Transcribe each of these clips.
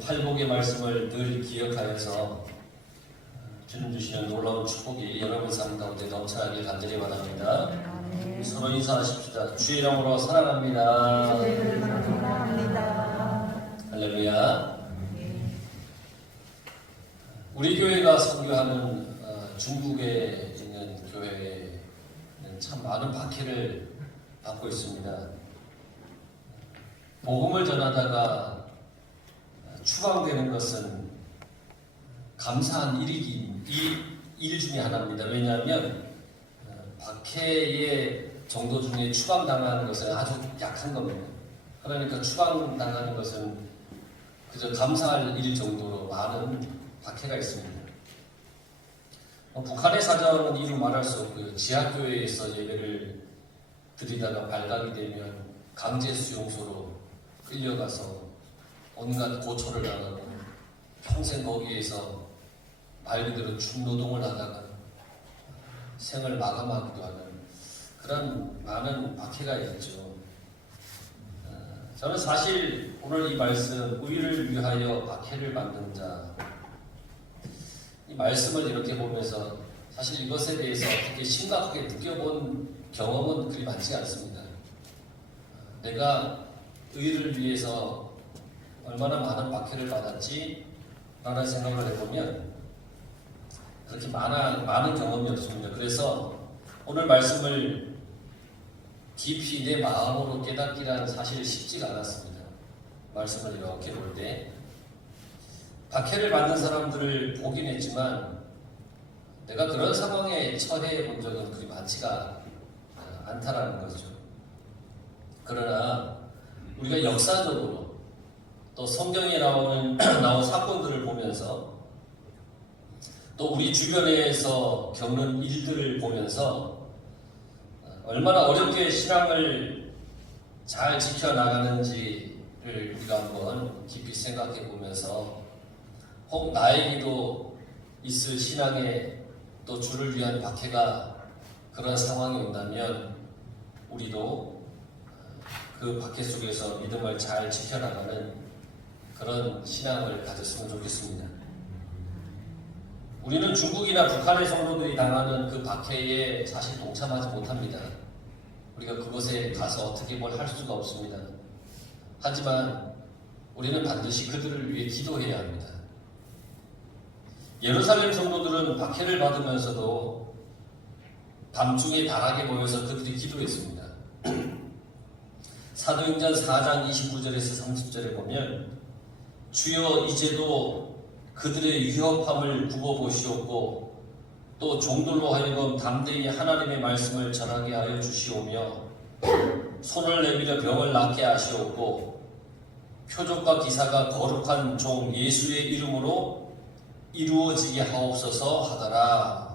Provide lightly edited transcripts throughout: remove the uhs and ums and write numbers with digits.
팔복의 말씀을 늘 기억하여서 주님 주시는 놀라운 축복이 여러분 삶 가운데 넘쳐나길 간절히 바랍니다. 서로 인사하십시다. 주의 이름으로 사랑합니다. 할렐루야. 우리 교회가 선교하는 중국에 있는 교회는 참 많은 박해를 받고 있습니다. 복음을 전하다가 추방되는 것은 감사한 일 중에 하나입니다. 왜냐하면 박해의 정도 중에 추방당하는 것은 아주 약한 겁니다. 그러니까 추방당하는 것은 그저 감사할 일 정도로 많은 박해가 있습니다. 북한의 사정은 이루 말할 수 없고요. 지하교회에서 예배를 드리다가 발각이 되면 강제 수용소로 끌려가서 온갖 고초를 당하고 평생 거기에서 말 그대로 중노동을 하다가 생을 마감하기도 하는 그런 많은 박해가 있죠. 저는 사실 오늘 이 말씀 우리를 위하여 박해를 받는 자 이 말씀을 이렇게 보면서 사실 이것에 대해서 어떻게 심각하게 느껴본 경험은 그리 많지 않습니다. 내가 의를 위해서 얼마나 많은 박해를 받았지 라는 생각을 해보면 그렇게 많은 경험이 없습니다. 그래서 오늘 말씀을 깊이 내 마음으로 깨닫기란 사실 쉽지가 않았습니다. 말씀을 이렇게 볼 때 박해를 받는 사람들을 보긴 했지만 내가 그런 상황에 처해 본 적은 그리 많지가 않다라는 거죠. 그러나 우리가 역사적으로 또 성경에 나온 사건들을 보면서 또 우리 주변에서 겪는 일들을 보면서 얼마나 어렵게 신앙을 잘 지켜나가는지를 우리가 한번 깊이 생각해 보면서 혹 나에게도 있을 신앙에 또 주를 위한 박해가 그런 상황이 온다면 우리도 그 박해 속에서 믿음을 잘 지켜나가는 그런 신앙을 가졌으면 좋겠습니다. 우리는 중국이나 북한의 성도들이 당하는 그 박해에 사실 동참하지 못합니다. 우리가 그곳에 가서 어떻게 뭘 할 수가 없습니다. 하지만 우리는 반드시 그들을 위해 기도해야 합니다. 예루살렘 성도들은 박해를 받으면서도 밤중에 다락에 모여서 그들이 기도했습니다. 사도행전 4장 29절에서 30절에 보면 주여 이제도 그들의 위협함을 굽어보시옵고 또 종들로 하여금 담대히 하나님의 말씀을 전하게 하여 주시오며 손을 내밀어 병을 낫게 하시옵고 표적과 기사가 거룩한 종 예수의 이름으로 이루어지게 하옵소서 하더라.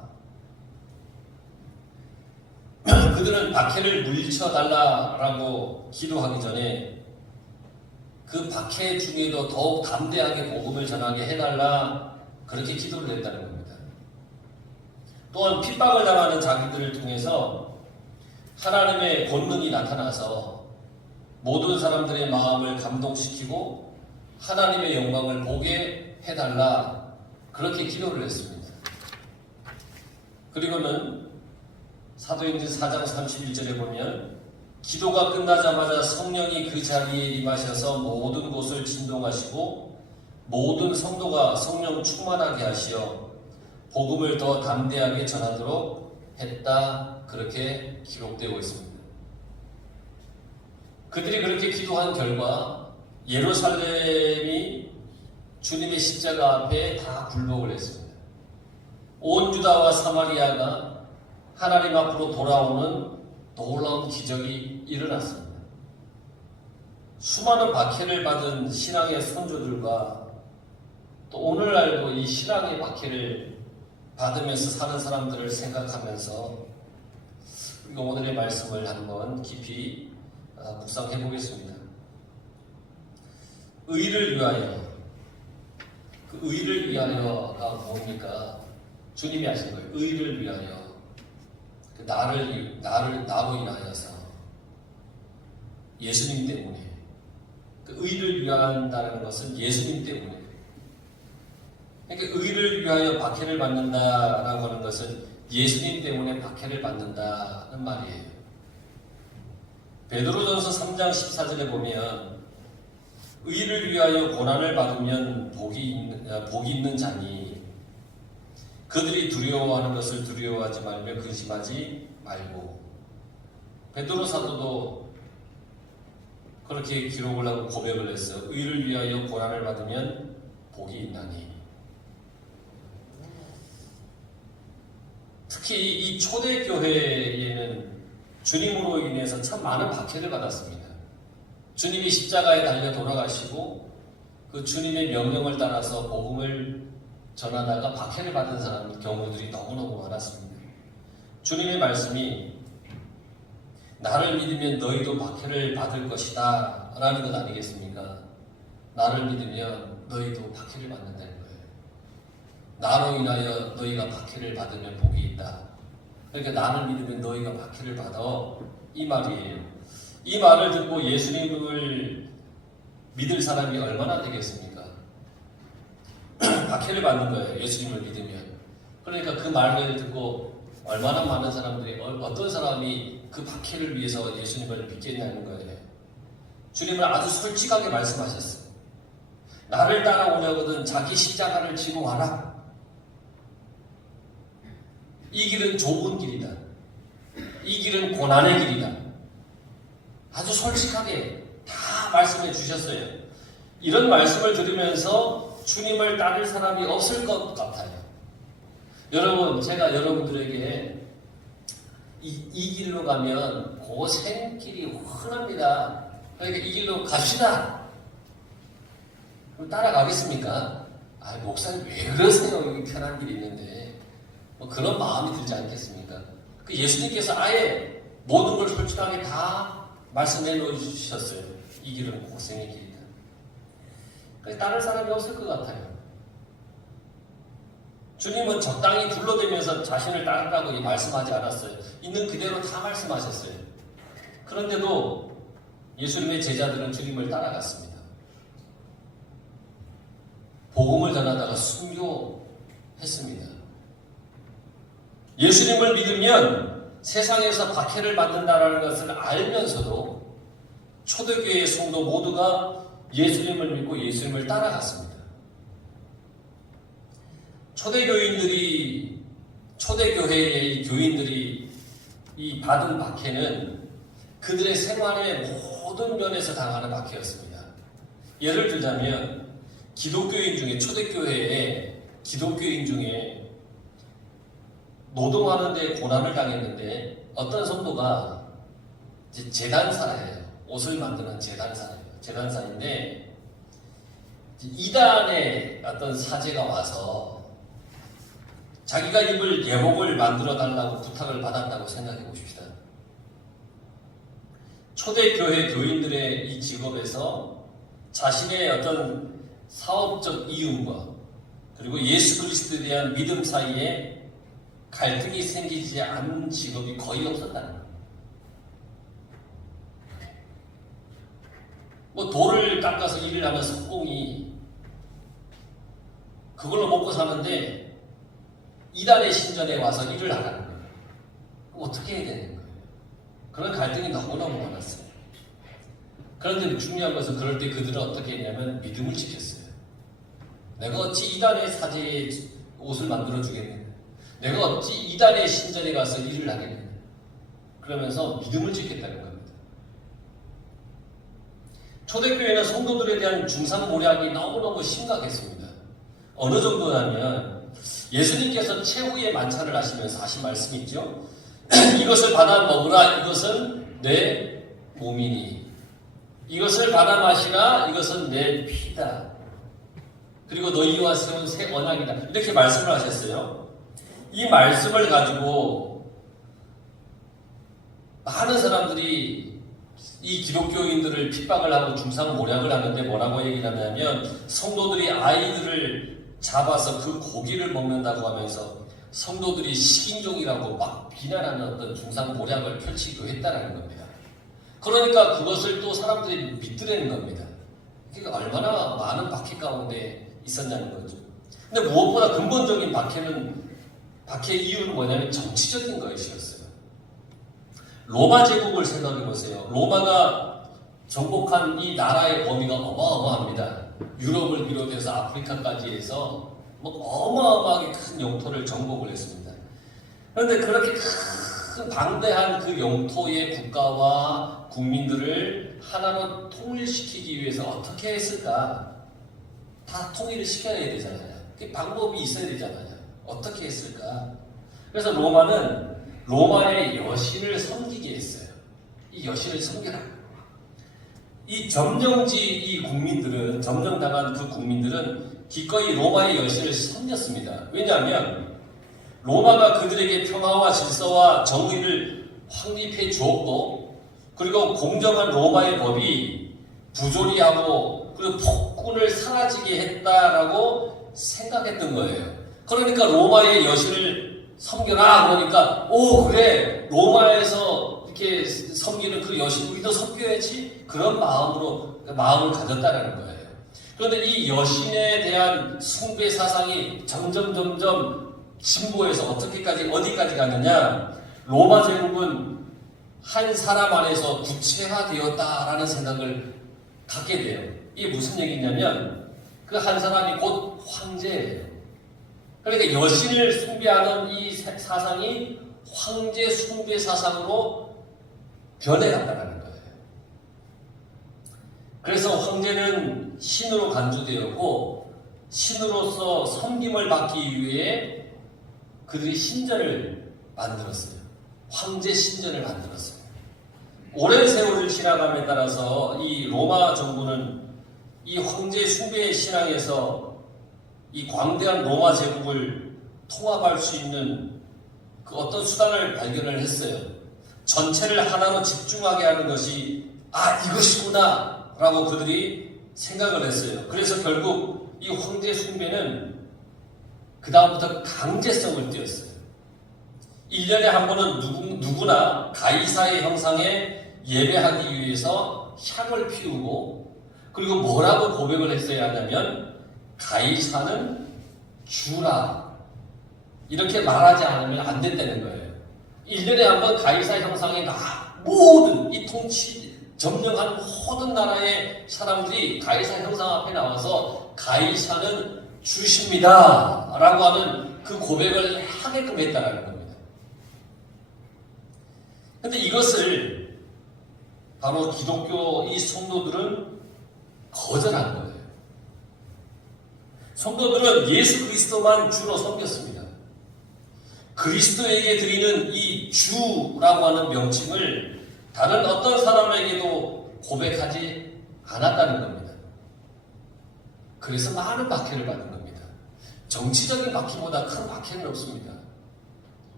그들은 박해를 물리쳐달라라고 기도하기 전에 그 박해 중에도 더욱 담대하게 복음을 전하게 해달라 그렇게 기도를 했다는 겁니다. 또한 핍박을 당하는 자기들을 통해서 하나님의 권능이 나타나서 모든 사람들의 마음을 감동시키고 하나님의 영광을 보게 해달라 그렇게 기도를 했습니다. 그리고는 사도행전 4장 31절에 보면 기도가 끝나자마자 성령이 그 자리에 임하셔서 모든 곳을 진동하시고 모든 성도가 성령 충만하게 하시어 복음을 더 담대하게 전하도록 했다 그렇게 기록되고 있습니다. 그들이 그렇게 기도한 결과 예루살렘이 주님의 십자가 앞에 다 굴복을 했습니다. 온 유다와 사마리아가 하나님 앞으로 돌아오는 놀라운 기적이 일어났습니다. 수많은 박해를 받은 신앙의 선조들과 또 오늘날도 이 신앙의 박해를 받으면서 사는 사람들을 생각하면서 우리가 오늘의 말씀을 한번 깊이 묵상해 보겠습니다. 의를 위하여 그 의를 위하여가 뭡니까? 주님이 하신 거예요. 의를 위하여 나로 인하여서 예수님 때문에 그 의를 위한다는 것은 예수님 때문에. 그러니까 의를 위하여 박해를 받는다라고 하는 것은 예수님 때문에 박해를 받는다는 말이에요. 베드로전서 3장 14절에 보면 의를 위하여 고난을 받으면 복이 있는 자니 그들이 두려워하는 것을 두려워하지 말며 근심하지 말고. 베드로 사도도 그렇게 기록을 하고 고백을 했어요. 의를 위하여 고난을 받으면 복이 있나니. 특히 이 초대교회에는 주님으로 인해서 참 많은 박해를 받았습니다. 주님이 십자가에 달려 돌아가시고 그 주님의 명령을 따라서 복음을 전하다가 박해를 받은 사람 경우들이 너무너무 많았습니다. 주님의 말씀이 나를 믿으면 너희도 박해를 받을 것이다 라는 것 아니겠습니까? 나를 믿으면 너희도 박해를 받는다는 거예요. 나로 인하여 너희가 박해를 받으면 복이 있다. 그러니까 나를 믿으면 너희가 박해를 받아, 이 말이에요. 이 말을 듣고 예수님을 믿을 사람이 얼마나 되겠습니까? 박해를 받는 거예요. 예수님을 믿으면. 그러니까 그 말을 듣고 얼마나 많은 사람들이, 어떤 사람이 그 박해를 위해서 예수님을 믿겠냐는 거예요. 주님은 아주 솔직하게 말씀하셨어요. 나를 따라오려거든 자기 십자가를 지고 와라. 이 길은 좁은 길이다. 이 길은 고난의 길이다. 아주 솔직하게 다 말씀해 주셨어요. 이런 말씀을 들으면서 주님을 따를 사람이 없을 것 같아요. 여러분, 제가 여러분들에게 이 길로 가면 고생길이 훤합니다. 그러니까 이 길로 갑시다. 그럼 따라가겠습니까? 아, 목사님 왜 그러세요? 여기 편한 길이 있는데. 뭐 그런 마음이 들지 않겠습니까? 그 예수님께서 아예 모든 걸 솔직하게 다 말씀해 놓으셨어요. 이 길은 고생의 길이다. 그래서 따를 사람이 없을 것 같아요. 주님은 적당히 둘러대면서 자신을 따르라고 말씀하지 않았어요. 있는 그대로 다 말씀하셨어요. 그런데도 예수님의 제자들은 주님을 따라갔습니다. 복음을 전하다가 순교했습니다. 예수님을 믿으면 세상에서 박해를 받는다는 것을 알면서도 초대교회의 성도 모두가 예수님을 믿고 예수님을 따라갔습니다. 초대교회의 교인들이 이 받은 박해는 그들의 생활의 모든 면에서 당하는 박해였습니다. 예를 들자면 기독교인 중에, 초대교회의 기독교인 중에 노동하는 데 고난을 당했는데 어떤 성도가 이제 제단사예요. 옷을 만드는 제단사인데 이단의 어떤 사제가 와서 자기가 입을 예복을 만들어 달라고 부탁을 받았다고 생각해 보십시다. 초대교회 교인들의 이 직업에서 자신의 어떤 사업적 이윤과 그리고 예수 그리스도에 대한 믿음 사이에 갈등이 생기지 않은 직업이 거의 없었다는 거예요. 뭐 돌을 깎아서 일을 하는 석공이 그걸로 먹고 사는데 이단의 신전에 와서 일을 하라는 거예요. 그럼 어떻게 해야 되는 거예요? 그런 갈등이 너무너무 많았어요. 그런데 중요한 것은 그럴 때 그들은 어떻게 했냐면 믿음을 지켰어요. 내가 어찌 이단의 사제의 옷을 만들어 주겠느냐? 내가 어찌 이단의 신전에 가서 일을 하겠느냐? 그러면서 믿음을 지켰다는 겁니다. 초대교회는 성도들에 대한 중상모략이 너무너무 심각했습니다. 어느 정도냐면 예수님께서 최후의 만찬을 하시면서 하신 말씀이 있죠. 이것을 받아 먹으라. 이것은 내 몸이니. 이것을 받아 마시라. 이것은 내 피다. 그리고 너희와 세운 새 언약이다. 이렇게 말씀을 하셨어요. 이 말씀을 가지고 많은 사람들이 이 기독교인들을 핍박을 하고 중상모략을 하는데 뭐라고 얘기를 하냐면 성도들이 아이들을 잡아서 그 고기를 먹는다고 하면서 성도들이 식인종이라고 막 비난하는 어떤 중상모략을 펼치기도 했다는 겁니다. 그러니까 그것을 또 사람들이 믿으려는 겁니다. 그러니까 얼마나 많은 박해 가운데 있었냐는 거죠. 근데 무엇보다 근본적인 박해의 이유는 뭐냐면 정치적인 것이었어요. 로마 제국을 생각해 보세요. 로마가 정복한 이 나라의 범위가 어마어마합니다. 유럽을 비롯해서 아프리카까지 해서 뭐 어마어마하게 큰 영토를 정복을 했습니다. 그런데 그렇게 큰 방대한 그 영토의 국가와 국민들을 하나로 통일시키기 위해서 어떻게 했을까? 다 통일을 시켜야 되잖아요. 그 방법이 있어야 되잖아요. 어떻게 했을까? 그래서 로마는 로마의 여신을 섬기게 했어요. 이 여신을 섬겨라. 이 점령당한 그 국민들은 기꺼이 로마의 여신을 섬겼습니다. 왜냐하면 로마가 그들에게 평화와 질서와 정의를 확립해 주었고, 그리고 공정한 로마의 법이 부조리하고 그리고 폭군을 사라지게 했다라고 생각했던 거예요. 그러니까 로마의 여신을 섬겨라 그러니까 그래 로마에서 이렇게 섬기는 그 여신 우리도 섬겨야지 그런 마음을 가졌다라는 거예요. 그런데 이 여신에 대한 숭배 사상이 점점 진보해서 어디까지 가느냐? 로마 제국은 한 사람 안에서 구체화되었다라는 생각을 갖게 돼요. 이게 무슨 얘기냐면 그 한 사람이 곧 황제예요. 그러니까 여신을 숭배하는 이 사상이 황제 숭배 사상으로 변해간다는 거예요. 그래서 황제는 신으로 간주되었고 신으로서 섬김을 받기 위해 그들이 신전을 만들었어요. 황제 신전을 만들었어요. 오랜 세월을 지나감에 따라서 이 로마 정부는 이 황제 숭배 신앙에서 이 광대한 로마 제국을 통합할 수 있는 그 어떤 수단을 발견을 했어요. 전체를 하나로 집중하게 하는 것이 이것이구나 라고 그들이 생각을 했어요. 그래서 결국 이 황제 숭배는 그 다음부터 강제성을 띄었어요. 1년에 한 번은 누구나 가이사의 형상에 예배하기 위해서 향을 피우고, 그리고 뭐라고 고백을 했어야 하냐면 가이사는 주라 이렇게 말하지 않으면 안 된다는 거예요. 1년에 한 번 가이사 형상에 모든 이 점령한 모든 나라의 사람들이 가이사 형상 앞에 나와서 가이사는 주십니다 라고 하는 그 고백을 하게끔 했다는 겁니다. 근데 이것을 바로 기독교 이 성도들은 거절한 거예요. 성도들은 예수 그리스도만 주로 섬겼습니다. 그리스도에게 드리는 이 주라고 하는 명칭을 다른 어떤 사람에게도 고백하지 않았다는 겁니다. 그래서 많은 박해를 받은 겁니다. 정치적인 박해보다 큰 박해는 없습니다.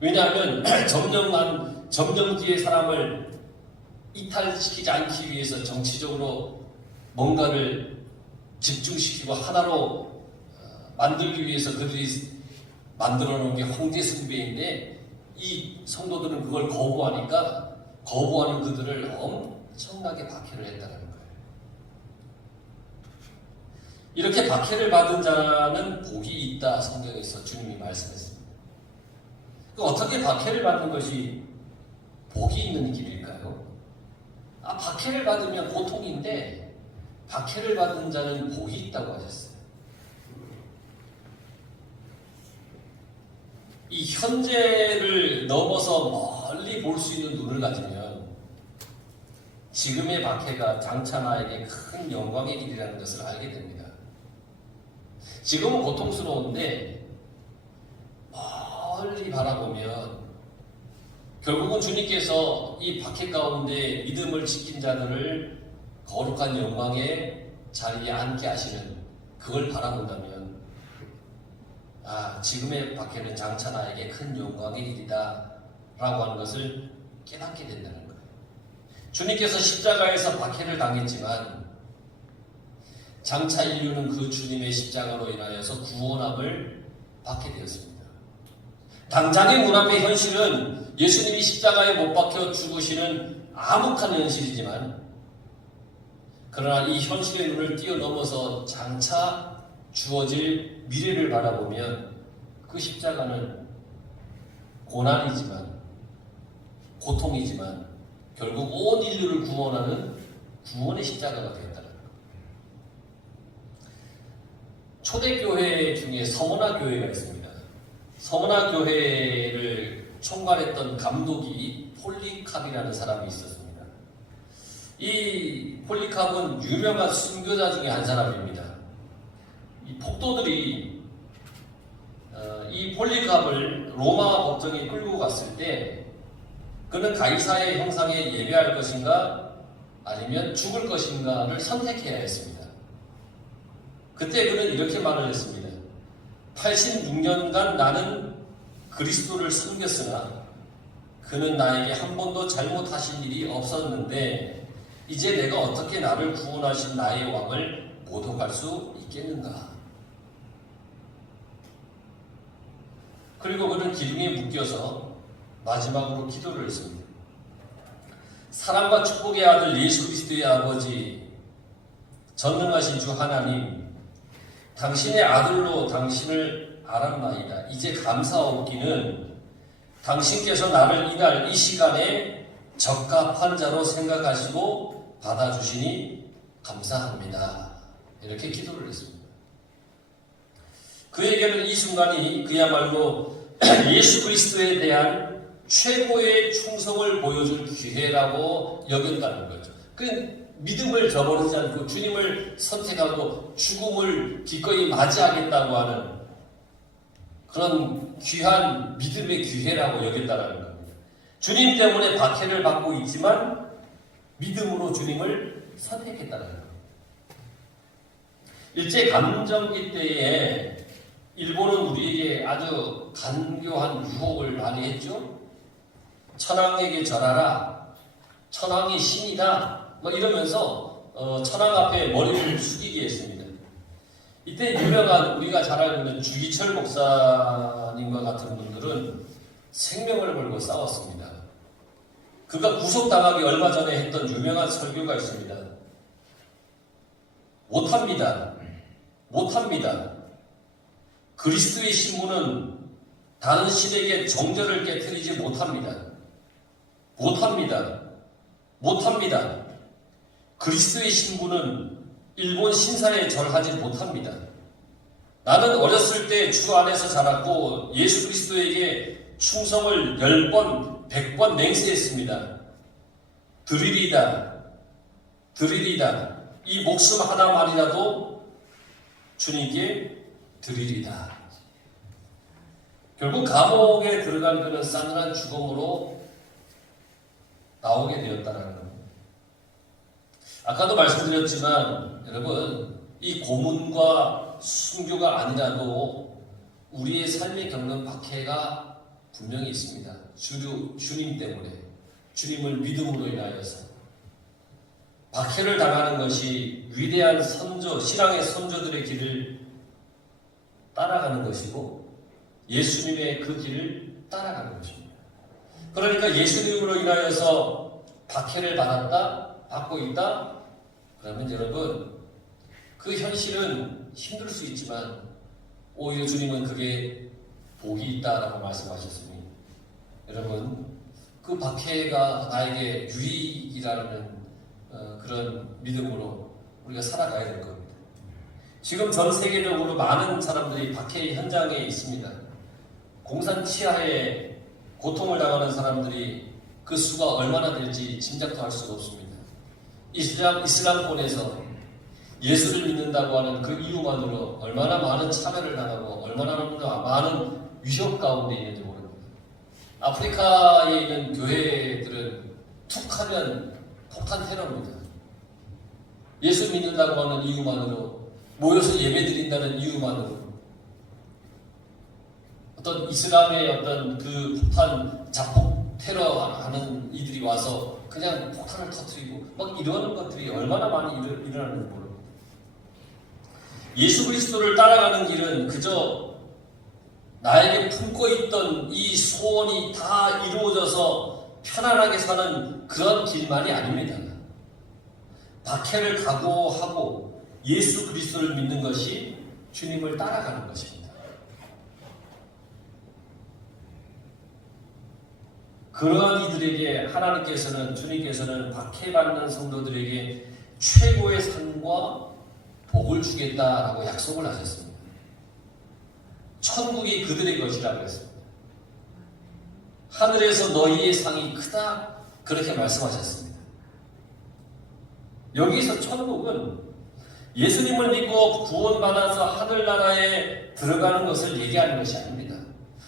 왜냐하면 점령지의 사람을 이탈시키지 않기 위해서 정치적으로 뭔가를 집중시키고 하나로 만들기 위해서 그들이 만들어 놓은 게 황제 숭배인데, 이 성도들은 그걸 거부하는 그들을 엄청나게 박해를 했다는 거예요. 이렇게 박해를 받은 자는 복이 있다, 성경에서 주님이 말씀했습니다. 어떻게 박해를 받는 것이 복이 있는 길일까요? 박해를 받으면 고통인데 박해를 받은 자는 복이 있다고 하셨어요. 이 현재를 넘어서 멀리 볼 수 있는 눈을 가지면 지금의 박해가 장차 나에게 큰 영광의 길이라는 것을 알게 됩니다. 지금은 고통스러운데 멀리 바라보면 결국은 주님께서 이 박해 가운데 믿음을 지킨 자들을 거룩한 영광의 자리에 앉게 하시는, 그걸 바라본다면 지금의 박해는 장차 나에게 큰 영광의 일이다 라고 하는 것을 깨닫게 된다는 거예요. 주님께서 십자가에서 박해를 당했지만 장차 인류는 그 주님의 십자가로 인하여서 구원함을 받게 되었습니다. 당장의 문 앞의 현실은 예수님이 십자가에 못 박혀 죽으시는 암흑한 현실이지만, 그러나 이 현실의 눈을 뛰어넘어서 장차 주어질 미래를 바라보면 그 십자가는 고난이지만, 고통이지만 결국 온 인류를 구원하는 구원의 십자가가 되었다는 것. 초대교회 중에 서문화 교회가 있습니다. 서문화 교회를 총괄했던 감독이 폴리캅이라는 사람이 있었습니다. 이 폴리캅은 유명한 순교자 중에 한 사람입니다. 이 폭도들이 이 폴리캅을 로마 법정에 끌고 갔을 때 그는 가이사의 형상에 예배할 것인가 아니면 죽을 것인가를 선택해야 했습니다. 그때 그는 이렇게 말을 했습니다. 86년간 나는 그리스도를 섬겼으나 그는 나에게 한 번도 잘못하신 일이 없었는데 이제 내가 어떻게 나를 구원하신 나의 왕을 모독할 수 있겠는가? 그리고 그는 기둥에 묶여서 마지막으로 기도를 했습니다. 사랑과 축복의 아들 예수 그리스도의 아버지, 전능하신 주 하나님, 당신의 아들로 당신을 알았나이다. 이제 감사하옵기는 당신께서 나를 이날 이 시간에 적합한 자로 생각하시고 받아주시니 감사합니다. 이렇게 기도를 했습니다. 그에게는 이 순간이 그야말로 예수 그리스도에 대한 최고의 충성을 보여줄 기회라고 여겼다는 거죠. 그 믿음을 저버리지 않고 주님을 선택하고 죽음을 기꺼이 맞이하겠다고 하는 그런 귀한 믿음의 기회라고 여겼다는 겁니다. 주님 때문에 박해를 받고 있지만 믿음으로 주님을 선택했다는 겁니다. 일제 감정기 때에 일본은 우리에게 아주 간교한 유혹을 많이 했죠. 천황에게 절하라, 천황이 신이다, 뭐 이러면서 천황 앞에 머리를 숙이게 했습니다. 이때 유명한 우리가 잘 알고 있는 주기철 목사님과 같은 분들은 생명을 걸고 싸웠습니다. 그가 구속당하기 얼마 전에 했던 유명한 설교가 있습니다. 못합니다. 못합니다. 그리스도의 신부는 다른 신에게 정절을 깨뜨리지 못합니다. 못합니다. 못합니다. 그리스도의 신부는 일본 신사에 절하지 못합니다. 나는 어렸을 때 주 안에서 자랐고 예수 그리스도에게 충성을 10번, 100번 맹세했습니다. 드리리다. 드리리다. 이 목숨 하나만이라도 주님께 드리리다. 결국 감옥에 들어간 그는 싸늘한 죽음으로 나오게 되었다는 겁니다. 아까도 말씀드렸지만 여러분, 이 고문과 순교가 아니라도 우리의 삶에 겪는 박해가 분명히 있습니다. 주님 때문에, 주님을 믿음으로 인하여서 박해를 당하는 것이 위대한 선조, 신앙의 선조들의 길을 따라가는 것이고 예수님의 그 길을 따라가는 것입니다. 그러니까 예수님으로 인하여서 박해를 받고 있다? 그러면 여러분, 그 현실은 힘들 수 있지만 오히려 주님은 그게 복이 있다라고 말씀하셨습니다. 여러분, 그 박해가 나에게 유익이라는 그런 믿음으로 우리가 살아가야 될 겁니다. 지금 전 세계적으로 많은 사람들이 박해 현장에 있습니다. 공산 치하에 고통을 당하는 사람들이 그 수가 얼마나 될지 짐작도 할 수가 없습니다. 이슬람권에서 예수를 믿는다고 하는 그 이유만으로 얼마나 많은 참여를 당하고 얼마나 많은 위협 가운데 있는지 모릅니다. 아프리카에 있는 교회들은 툭하면 폭탄 테러입니다. 예수 믿는다고 하는 이유만으로, 모여서 예배드린다는 이유만으로 어떤 이슬람의 어떤 그 폭탄 자폭 테러하는 이들이 와서 그냥 폭탄을 터뜨리고 막 이러는 것들이 얼마나 많이 일어나는지 모릅니다. 예수 그리스도를 따라가는 길은 그저 나에게 품고 있던 이 소원이 다 이루어져서 편안하게 사는 그런 길만이 아닙니다. 박해를 각오하고 예수 그리스도를 믿는 것이 주님을 따라가는 것입니다. 그러한 이들에게 주님께서는 박해받는 성도들에게 최고의 상과 복을 주겠다라고 약속을 하셨습니다. 천국이 그들의 것이라고 했습니다. 하늘에서 너희의 상이 크다 그렇게 말씀하셨습니다. 여기서 천국은 예수님을 믿고 구원받아서 하늘나라에 들어가는 것을 얘기하는 것이 아닙니다.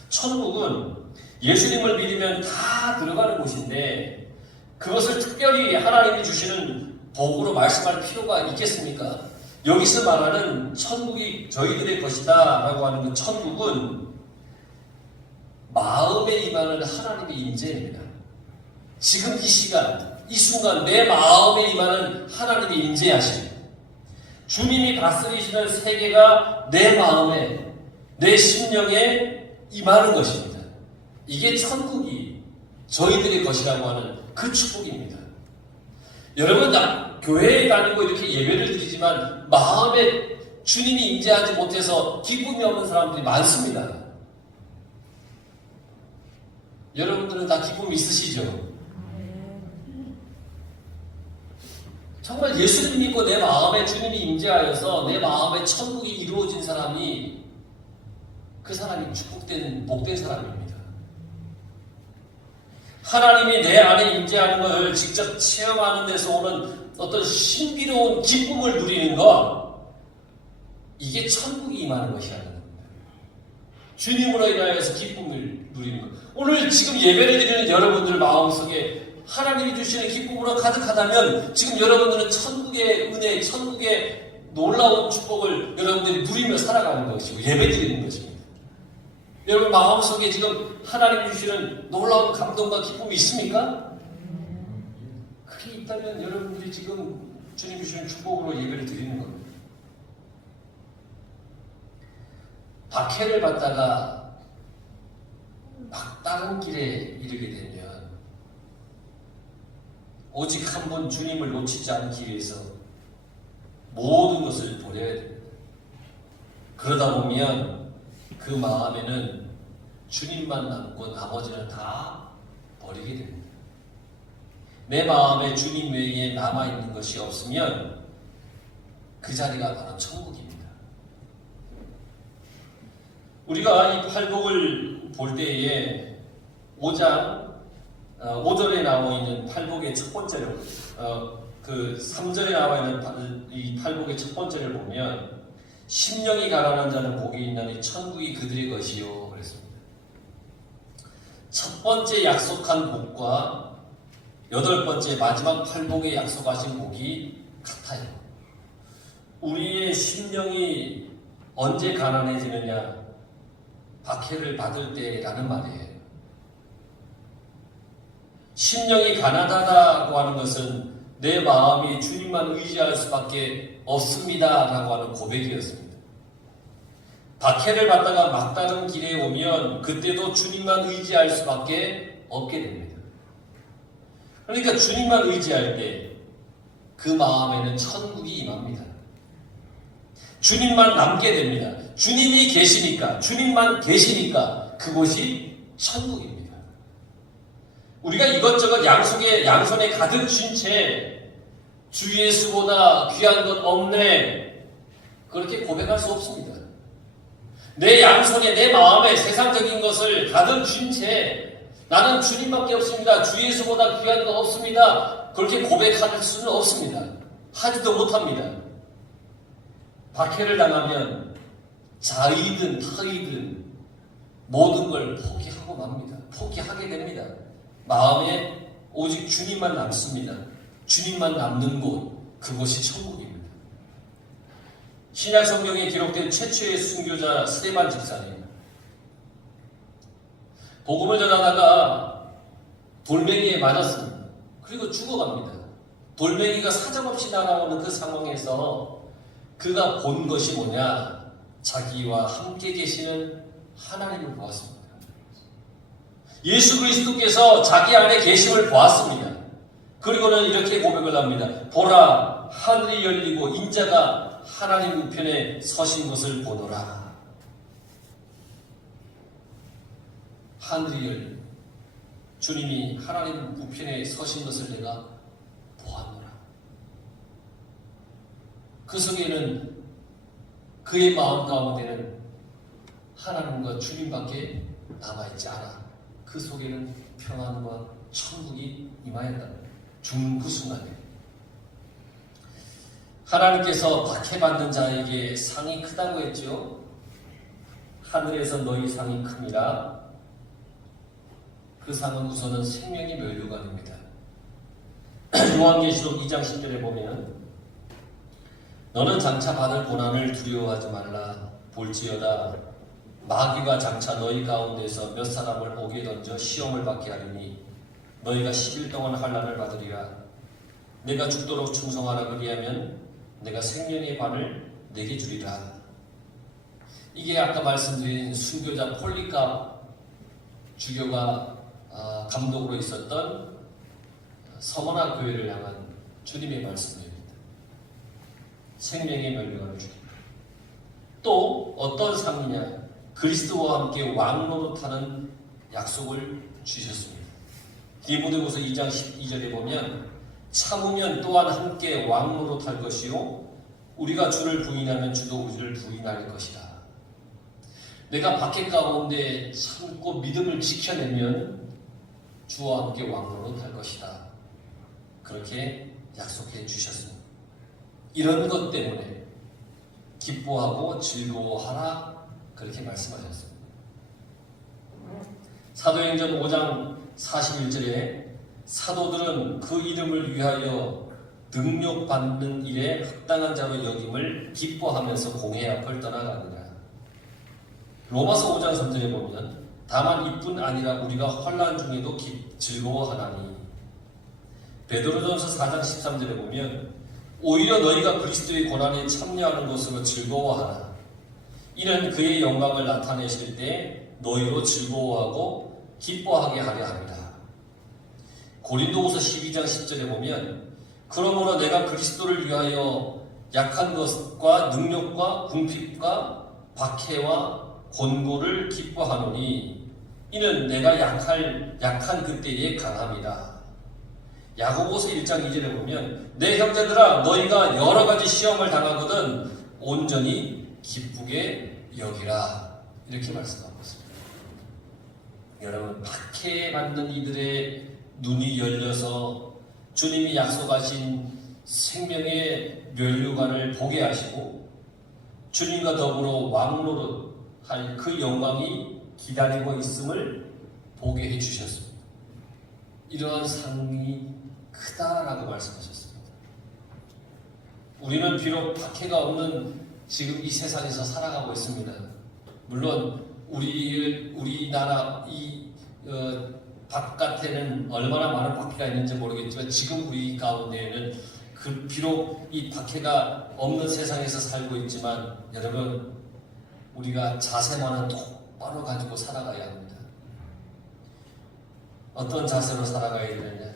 천국은 예수님을 믿으면 다 들어가는 곳인데 그것을 특별히 하나님이 주시는 복으로 말씀할 필요가 있겠습니까? 여기서 말하는 천국이 저희들의 것이다 라고 하는 그 천국은 마음에 임하는 하나님의 임재입니다. 지금 이 시간, 이 순간 내 마음에 임하는 하나님의 임재하심, 주님이 다스리시는 세계가 내 마음에, 내 심령에 임하는 것입니다. 이게 천국이 저희들의 것이라고 하는 그 축복입니다. 여러분, 교회에 다니고 이렇게 예배를 드리지만 마음에 주님이 임재하지 못해서 기쁨이 없는 사람들이 많습니다. 여러분들은 다 기쁨이 있으시죠? 정말 예수님 믿고 내 마음에 주님이 임재하여서 내 마음에 천국이 이루어진 사람이 그 사람이 축복된 복된 사람입니다. 하나님이 내 안에 임재하는 것을 직접 체험하는 데서 오는 어떤 신비로운 기쁨을 누리는 것, 이게 천국이 임하는 것이라는 겁니다. 주님으로 인하여서 기쁨을 누리는 것. 오늘 지금 예배를 드리는 여러분들 마음속에 하나님이 주시는 기쁨으로 가득하다면 지금 여러분들은 천국의 은혜, 천국의 놀라운 축복을 여러분들이 누리며 살아가는 것이고 예배 드리는 것입니다. 여러분 마음속에 지금 하나님이 주시는 놀라운 감동과 기쁨이 있습니까? 그게 있다면 여러분들이 지금 주님 주시는 축복으로 예배를 드리는 겁니다. 박해를 받다가 막다른 길에 이르게 되면 오직 한 번 주님을 놓치지 않기 위해서 모든 것을 버려야 됩니다. 그러다 보면 그 마음에는 주님만 남고 나머지는 다 버리게 됩니다. 내 마음에 주님 외에 남아있는 것이 없으면 그 자리가 바로 천국입니다. 우리가 이 팔복을 볼 때에 5장 5절에 나와 있는 팔복의 첫 번째를 그 3절에 나와 있는 이 팔복의 첫 번째를 보면 심령이 가난한 자는 복이 있나니 천국이 그들의 것이요 그랬습니다. 첫 번째 약속한 복과 8번째 마지막 팔복에 약속하신 복이 같아요. 우리의 심령이 언제 가난해지느냐? 박해를 받을 때라는 말이에요. 심령이 가난하다고 하는 것은 내 마음이 주님만 의지할 수밖에 없습니다 라고 하는 고백이었습니다. 박해를 받다가 막다른 길에 오면 그때도 주님만 의지할 수밖에 없게 됩니다. 그러니까 주님만 의지할 때 그 마음에는 천국이 임합니다. 주님만 남게 됩니다. 주님이 계시니까, 주님만 계시니까 그곳이 천국입니다. 우리가 이것저것 양손에 가득 쥔 채 주 예수보다 귀한 것 없네 그렇게 고백할 수 없습니다. 내 양손에 내 마음에 세상적인 것을 가득 쥔 채 나는 주님밖에 없습니다. 주 예수보다 귀한 것 없습니다. 그렇게 고백할 수는 없습니다. 하지도 못합니다. 박해를 당하면 자의든 타의든 모든 걸 포기하고 맙니다. 포기하게 됩니다. 마음에 오직 주님만 남습니다. 주님만 남는 곳, 그곳이 천국입니다. 신약 성경에 기록된 최초의 순교자 스데반 집사님, 복음을 전하다가 돌멩이에 맞았습니다. 그리고 죽어갑니다. 돌멩이가 사정없이 날아오는 그 상황에서 그가 본 것이 뭐냐? 자기와 함께 계시는 하나님을 보았습니다. 예수 그리스도께서 자기 안에 계심을 보았습니다. 그리고는 이렇게 고백을 합니다. 보라, 보라, 하늘이 열리고 인자가 하나님 우편에 서신 것을 보노라. 하늘이 열리고 주님이 하나님 우편에 서신 것을 내가 보았노라. 그 속에는 그의 마음 가운데는 하나님과 주님밖에 남아있지 않아. 그 속에는 평안과 천국이 임하였다. 죽는 그 순간에 하나님께서 박해받는 자에게 상이 크다고 했죠. 하늘에서 너희 상이 큽니다. 그 상은 우선은 생명의 면류관입니다. 요한계시록 2장 10절에 보면 너는 장차 받을 고난을 두려워하지 말라. 볼지어다 마귀가 장차 너희 가운데서 몇 사람을 옥에 던져 시험을 받게 하리니 너희가 10일 동안 환난을 받으리라. 내가 죽도록 충성하라. 그리하면 내가 생명의 관을 내게 주리라. 이게 아까 말씀드린 순교자 폴리갑 주교가 감독으로 있었던 서머나 교회를 향한 주님의 말씀입니다. 생명의 면류관을 주리라. 또 어떤 상이냐? 그리스도와 함께 왕노릇하는 약속을 주셨습니다. 디모데후서 2장 12절에 보면 참으면 또한 함께 왕노릇할 것이요 우리가 주를 부인하면 주도 우리를 부인할 것이다. 내가 박해 가운데 참고 믿음을 지켜내면 주와 함께 왕노릇할 것이다. 그렇게 약속해 주셨습니다. 이런 것 때문에 기뻐하고 즐거워하라 그렇게 말씀하셨습니다. 사도행전 5장 41절에 사도들은 그 이름을 위하여 능력받는 일에 합당한 자로 여김을 기뻐하면서 공회 앞을 떠나가니라. 로마서 5장 3절에 보면 다만 이뿐 아니라 우리가 환난 중에도 즐거워하나니. 베드로전서 4장 13절에 보면 오히려 너희가 그리스도의 고난에 참여하는 것으로 즐거워하나. 이는 그의 영광을 나타내실 때 너희로 즐거워하고 기뻐하게 하려 합니다. 고린도후서 12장 10절에 보면 그러므로 내가 그리스도를 위하여 약한 것과 능력과 궁핍과 박해와 곤고를 기뻐하노니 이는 내가 약한 그때에 강함이다. 야고보서 1장 2절에 보면 내 형제들아 너희가 여러 가지 시험을 당하거든 온전히 기쁘게 여기라. 이렇게 말씀하고 있습니다. 여러분, 박해받는 이들의 눈이 열려서 주님이 약속하신 생명의 면류관을 보게 하시고 주님과 더불어 왕노릇할 그 영광이 기다리고 있음을 보게 해주셨습니다. 이러한 상이 크다라고 말씀하셨습니다. 우리는 비록 박해가 없는 지금 이 세상에서 살아가고 있습니다. 물론 우리나라 바깥에는 얼마나 많은 박해가 있는지 모르겠지만 지금 우리 가운데에는 비록 이 박해가 없는 세상에서 살고 있지만 여러분 우리가 자세만은 똑바로 가지고 살아가야 합니다. 어떤 자세로 살아가야 되느냐?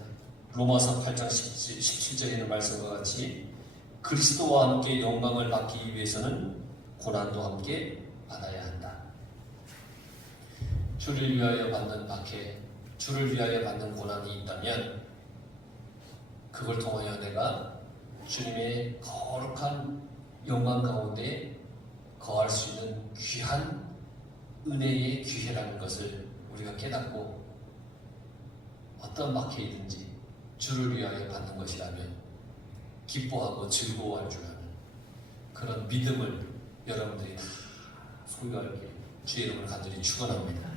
로마서 8장 17절에 있는 말씀과 같이 그리스도와 함께 영광을 받기 위해서는 고난도 함께 받아야 한다. 주를 위하여 받는 박해, 주를 위하여 받는 고난이 있다면 그걸 통하여 내가 주님의 거룩한 영광 가운데 거할 수 있는 귀한 은혜의 기회라는 것을 우리가 깨닫고 어떤 박해이든지 주를 위하여 받는 것이라면 기뻐하고 즐거워할 줄 아는 그런 믿음을 여러분들이 다 소유하게 주의 이름을 간절히 축원합니다.